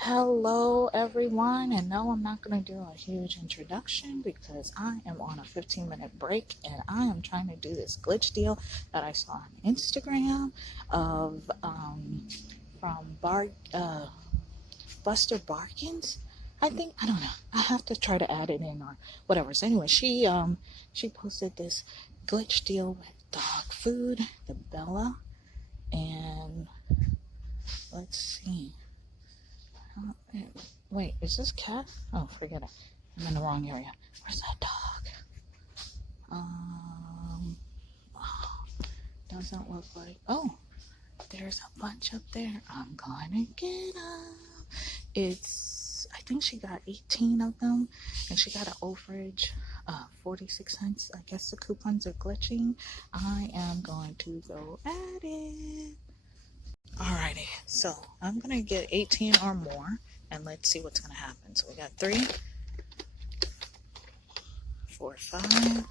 Hello everyone, and no, I'm not going to do a huge introduction because I am on a 15-minute break and I am trying to do this glitch deal that I saw on Instagram of from Buster Barkins. I don't know. I have to try to add it in or whatever. So anyway, she posted this glitch deal with dog food, the Bella, and let's see. Wait, is this cat? Oh, forget it. I'm in the wrong area. Where's that dog? Oh, doesn't look like. Oh, there's a bunch up there. I'm gonna get them. I think she got 18 of them, and she got an overage, 46 cents. I guess the coupons are glitching. I am going to go at it. Alrighty, so I'm gonna get 18 or more, and let's see what's gonna happen. So we got 3, 4, 5,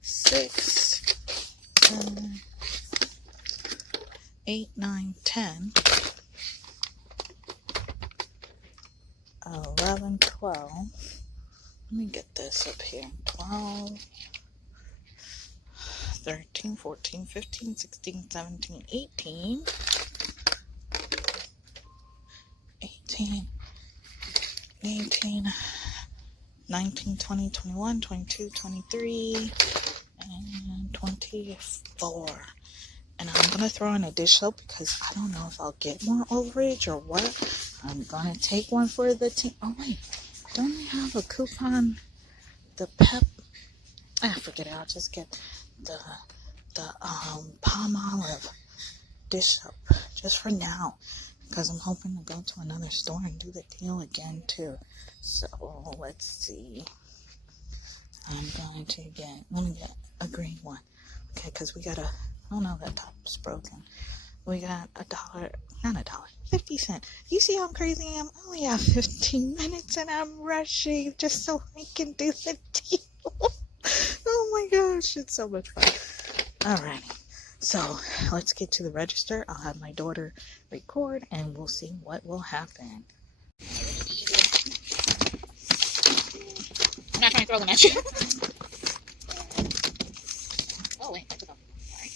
6, 7, 8, 9, 10, 11, 12. Let me get this up here. 12, 13, 14, 15, 16, 17, 18, 18, 19, 20, 21, 22, 23, and 24. And I'm going to throw in a dish soap because I don't know if I'll get more overage or what. I'm going to take one for the team. Oh, wait. Don't they have a coupon? The pep. Forget it. I'll just get the palm olive dish soap just for now, because I'm hoping to go to another store and do the deal again too. So let's see. Let me get a green one. Okay, because we got oh no, that top's broken. We got not 50 cents. You see how crazy I am? I only have 15 minutes and I'm rushing just so I can do the deal. Oh my gosh, it's so much fun. Alrighty, so let's get to the register. I'll have my daughter record and we'll see what will happen. I'm not trying to throw them at you. Oh wait, I took off. Alright.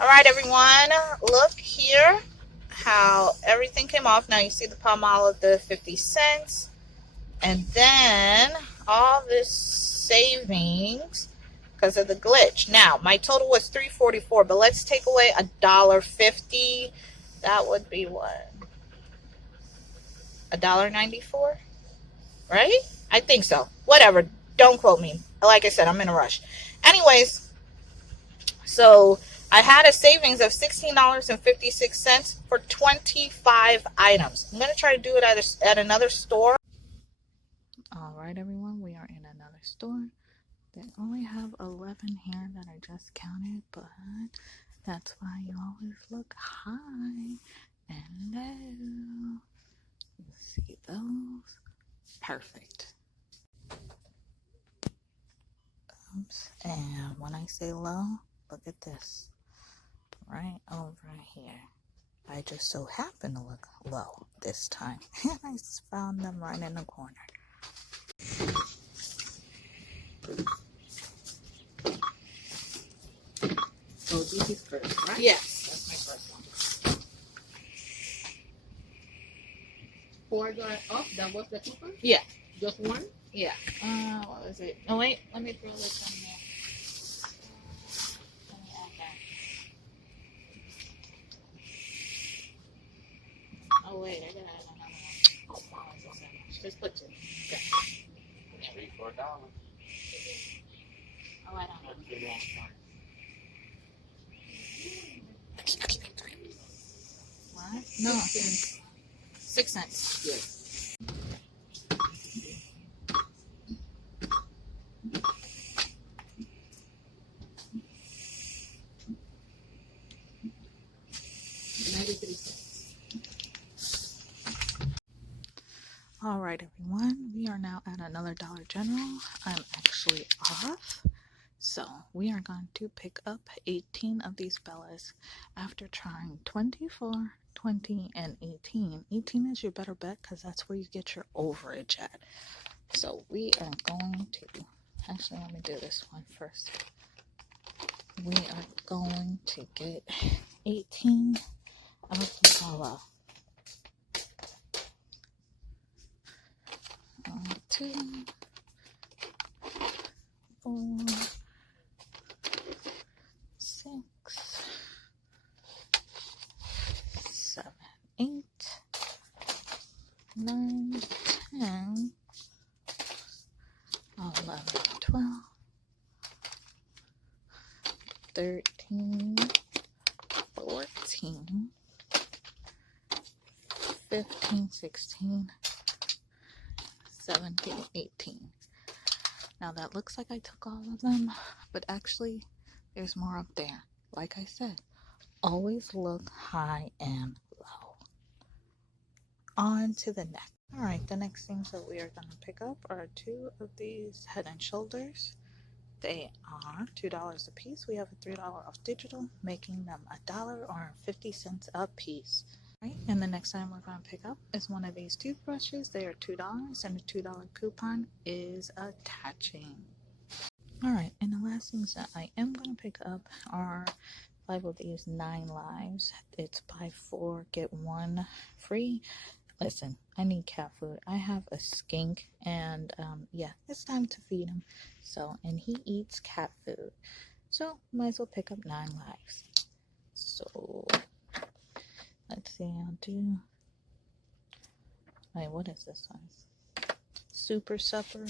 Alright everyone, look here how everything came off. Now you see the palm olive, the 50 cents, and then all this savings because of the glitch. Now my total was $3.44, but let's take away $1.50. That would be what? $1.94, right? I think so. Whatever. Don't quote me. Like I said, I'm in a rush. Anyways, so I had a savings of $16.56 for 25 items. I'm going to try to do it at another store. All right, everyone, we are in another store. They only have 11 here that I just counted, but that's why you always look high and low. You see those? Perfect. Oops. And when I say low, look at this. Right over here. I just so happen to look low this time. And I found them right in the corner. So this is first, right? Yes, that's my first one. $4 off, that was the coupon? Yeah. Just one? Yeah. What was it? Oh wait, let me throw this in there. Oh wait, I gotta add another one. Just put two. Okay. $3 $4. Oh, I don't know. What? No. 6 cents. Yes. All right, everyone. We are now at another Dollar General. I'm actually off. So we are going to pick up 18 of these Bellas after trying 24, 20, and 18. 18 is your better bet because that's where you get your overage at. So we are going to, actually let me do this one first. We are going to get 18 of the Bella. 1, 2, 4, 6, 7, 8, 9, 10, 11, 12, 13, 14, 15, 16, 17, 18. Now that looks like I took all of them, but actually there's more up there. Like I said, always look high and low. On to the next. Alright, the next things that we are going to pick up are 2 of these Head and Shoulders. They are $2 a piece. We have a $3 off digital, making them $1 or 50 cents a piece. Right, and the next item we're going to pick up is one of these toothbrushes. They are $2 and a $2 coupon is attaching. Alright, and the last things that I am going to pick up are 5 of these 9 lives. It's buy 4 get 1 free. Listen, I need cat food. I have a skink and yeah, it's time to feed him. So, and he eats cat food. So, might as well pick up 9 lives. So, let's see, I'll do, wait, what is this one? Super Supper.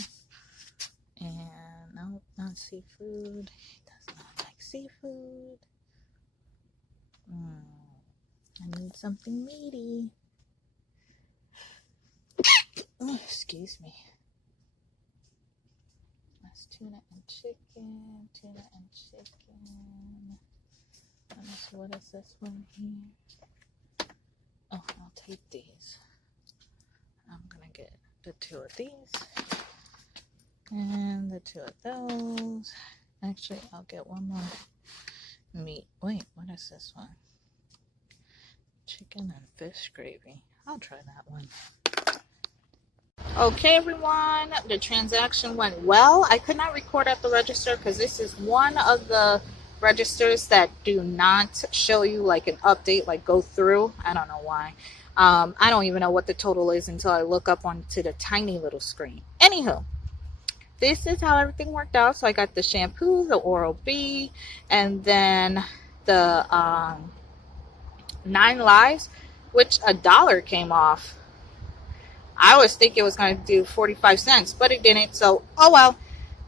And no, not seafood. He does not like seafood. I need something meaty. Oh, excuse me. That's tuna and chicken. Tuna and chicken. What is this one here? Oh, I'll take these. I'm gonna get the 2 of these. And the 2 of those. Actually, I'll get 1 more meat. Wait, what is this one? Chicken and fish gravy. I'll try that one. Okay, everyone. The transaction went well. I could not record at the register because this is one of the registers that do not show you like an update, like go through. I don't know why. I don't even know what the total is until I look up onto the tiny little screen. Anywho. This is how everything worked out. So I got the shampoo, the Oral-B, and then the 9 lives, which $1 came off. I was thinking it was going to do 45 cents, but it didn't. So, oh well.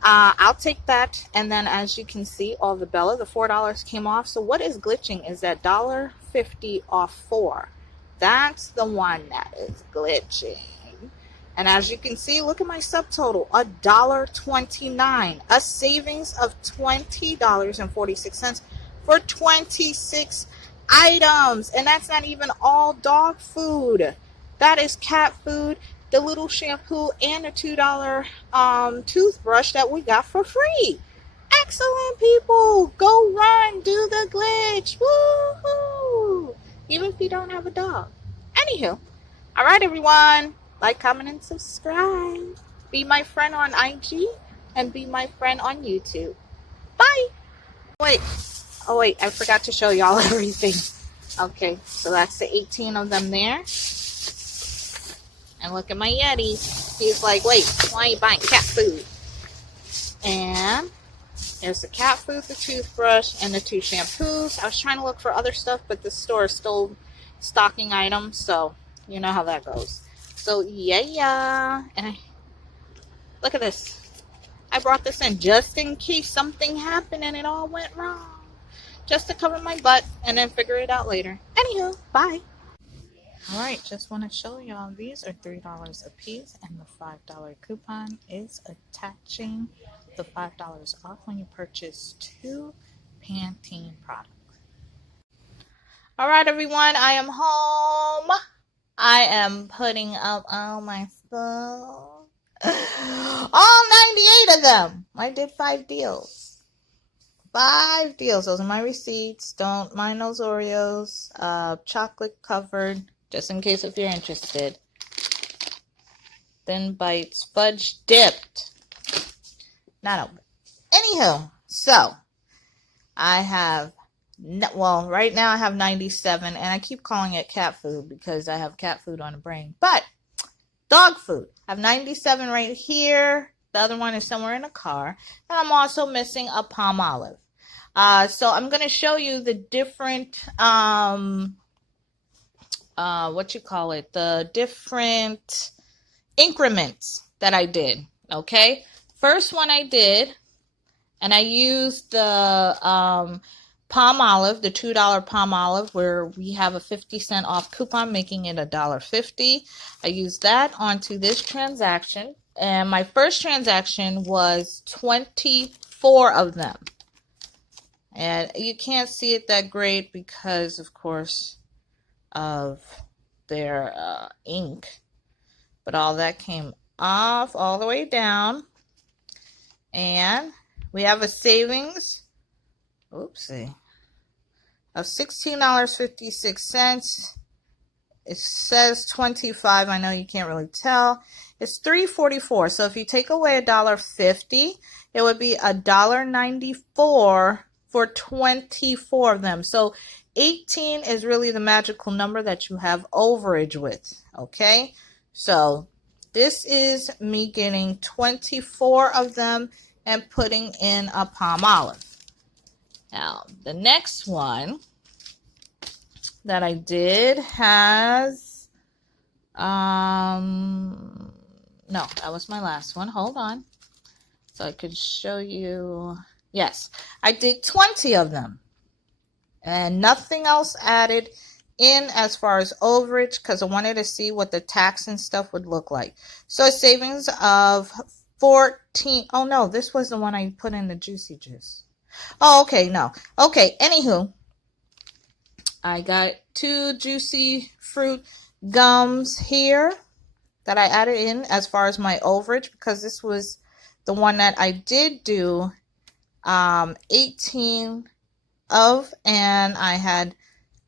I'll take that. And then as you can see, all the Bella, the $4 came off. So what is glitching is that $1.50 off 4. That's the one that is glitching. And as you can see, look at my subtotal, $1.29, a savings of $20.46 for 26 items. And that's not even all dog food. That is cat food, the little shampoo, and a $2 toothbrush that we got for free. Excellent, people. Go run, do the glitch. Woohoo! Even if you don't have a dog. Anywho, all right, everyone. Like, comment, and subscribe. Be my friend on IG and be my friend on YouTube. Bye. Wait. Oh, wait. I forgot to show y'all everything. Okay. So that's the 18 of them there. And look at my Yeti. He's like, wait, why are you buying cat food? And there's the cat food, the toothbrush, and the 2 shampoos. I was trying to look for other stuff, but the store is still stocking items. So you know how that goes. So, yeah. And look at this. I brought this in just in case something happened and it all went wrong. Just to cover my butt and then figure it out later. Anywho, bye. Alright, just want to show y'all these are $3 a piece and the $5 coupon is attaching the $5 off when you purchase 2 Pantene products. Alright everyone, I am home. I am putting up all my stuff. All 98 of them. I did 5 deals. 5 deals. Those are my receipts. Don't mind those Oreos. Chocolate covered. Just in case if you're interested. Thin bites. Fudge dipped. Not open. Anywho. So. I have. Well, right now I have 97. And I keep calling it cat food. Because I have cat food on the brain. But. Dog food. I have 97 right here. The other one is somewhere in the car. And I'm also missing a Palmolive. So I'm going to show you the different, the different increments that I did. Okay. First one I did, and I used the Palmolive, the $2 Palmolive, where we have a 50-cent off coupon, making it $1.50. I used that onto this transaction, and my first transaction was 24 of them. And you can't see it that great because, of course, of their ink. But all that came off all the way down. And we have a savings, oopsie, of $16.56. It says 25. I know you can't really tell. It's $3.44. So if you take away $1.50, it would be $1.94 for 24 of them. So 18 is really the magical number that you have overage with. Okay. So this is me getting 24 of them and putting in a Palmolive. Now, the next one that I did has, no, that was my last one. Hold on. So I could show you. Yes, I did 20 of them. And nothing else added in as far as overage because I wanted to see what the tax and stuff would look like. So a savings of 14. Oh, no, this was the one I put in the juicy juice. Oh, okay, no. Okay, anywho, I got 2 juicy fruit gums here that I added in as far as my overage because this was the one that I did do 18 of, and I had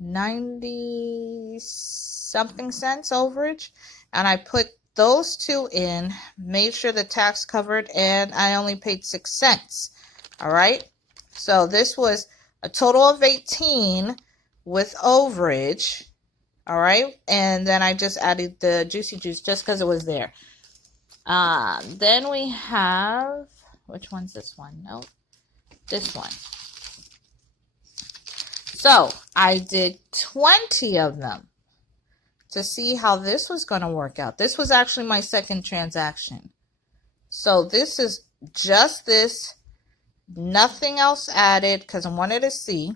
90 something cents overage, and I put those 2 in, made sure the tax covered, and I only paid 6 cents. All right, so this was a total of 18 with overage. All right, and then I just added the juicy juice just because it was there. Then we have, which one's this one? Nope, this one. So I did 20 of them to see how this was going to work out. This was actually my second transaction. So this is just this, nothing else added because I wanted to see.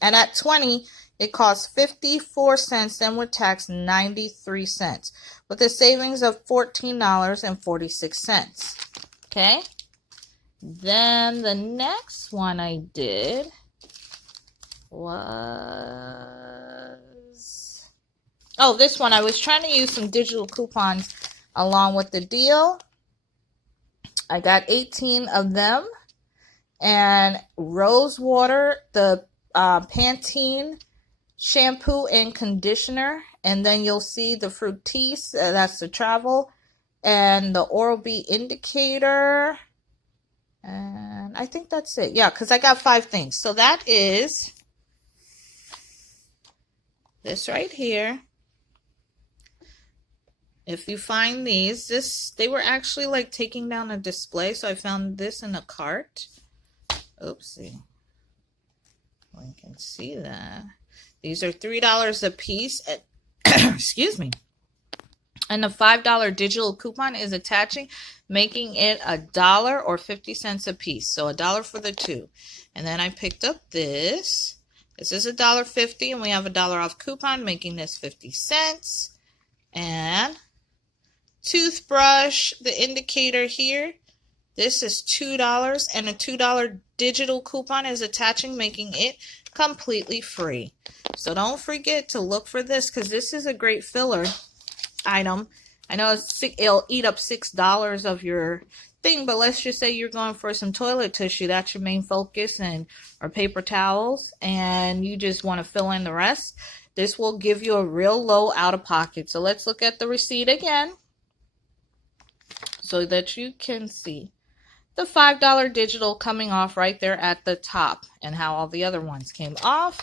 And at 20, it costs 54 cents and with tax 93 cents with a savings of $14.46. Okay. Then the next one I did was, oh, this one I was trying to use some digital coupons along with the deal. I got 18 of them, and rose water, the Pantene shampoo and conditioner, and then you'll see the Fructis, that's the travel, and the Oral-B indicator, and I think that's it. Yeah, because I got 5 things. So that is this right here. If you find these, they were actually like taking down a display, so I found this in a cart. Oopsie. One can see that. These are $3 a piece. Excuse me. And the $5 digital coupon is attaching, making it $1 or 50 cents a piece. So $1 for the two. And then I picked up this. This is $1.50, and we have $1 off coupon, making this 50 cents. And toothbrush, the indicator here. This is $2, and a $2 digital coupon is attaching, making it completely free. So don't forget to look for this, because this is a great filler item. I know it'll eat up $6 of your thing, but let's just say you're going for some toilet tissue. That's your main focus, or paper towels, and you just want to fill in the rest. This will give you a real low out of pocket. So let's look at the receipt again so that you can see the $5 digital coming off right there at the top, and how all the other ones came off.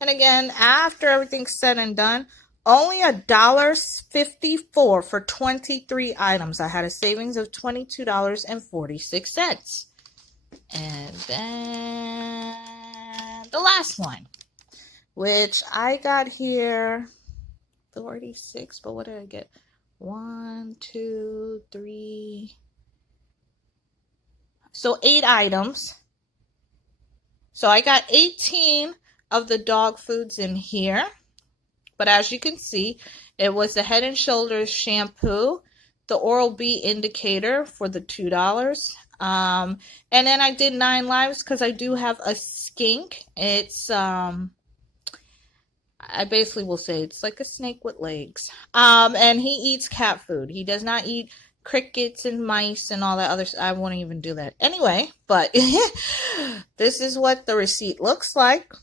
And again, after everything's said and done, only $1.54 for 23 items. I had a savings of $22.46. And then the last one, which I got here 46, but what did I get? 1, 2, 3. So 8 items. So I got 18 of the dog foods in here. But as you can see, it was the Head & Shoulders shampoo, the Oral-B indicator for the $2. And then I did 9 lives because I do have a skink. It's, I basically will say it's like a snake with legs. And he eats cat food. He does not eat crickets and mice and all that other stuff. I won't even do that anyway, but this is what the receipt looks like.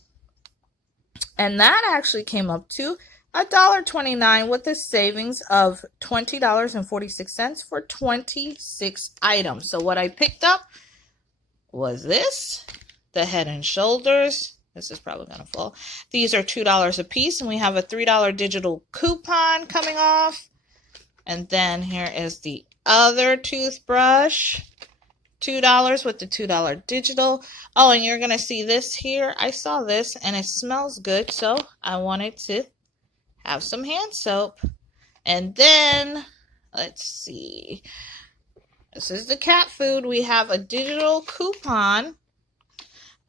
And that actually came up to $1.29 with a savings of $20.46 for 26 items. So what I picked up was this, the Head & Shoulders. This is probably going to fall. These are $2 a piece, and we have a $3 digital coupon coming off. And then here is the other toothbrush, $2 with the $2 digital. Oh, and you're going to see this here. I saw this, and it smells good, so I wanted to have some hand soap. And then, let's see. This is the cat food. We have a digital coupon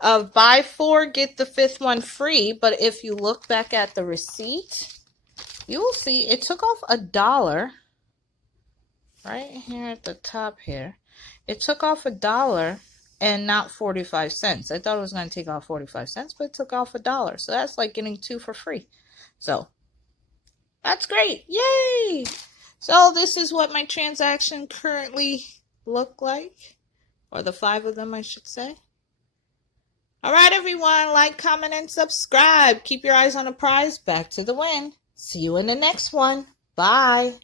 of buy 4, get the 5th one free. But if you look back at the receipt, you will see it took off $1 right here at the top here. It took off $1 and not 45 cents. I thought it was going to take off 45 cents, but it took off $1. So that's like getting 2 for free. So that's great. Yay! So this is what my transaction currently look like, or the 5 of them, I should say. All right, everyone, like, comment, and subscribe. Keep your eyes on the prize. Back to the win. See you in the next one. Bye.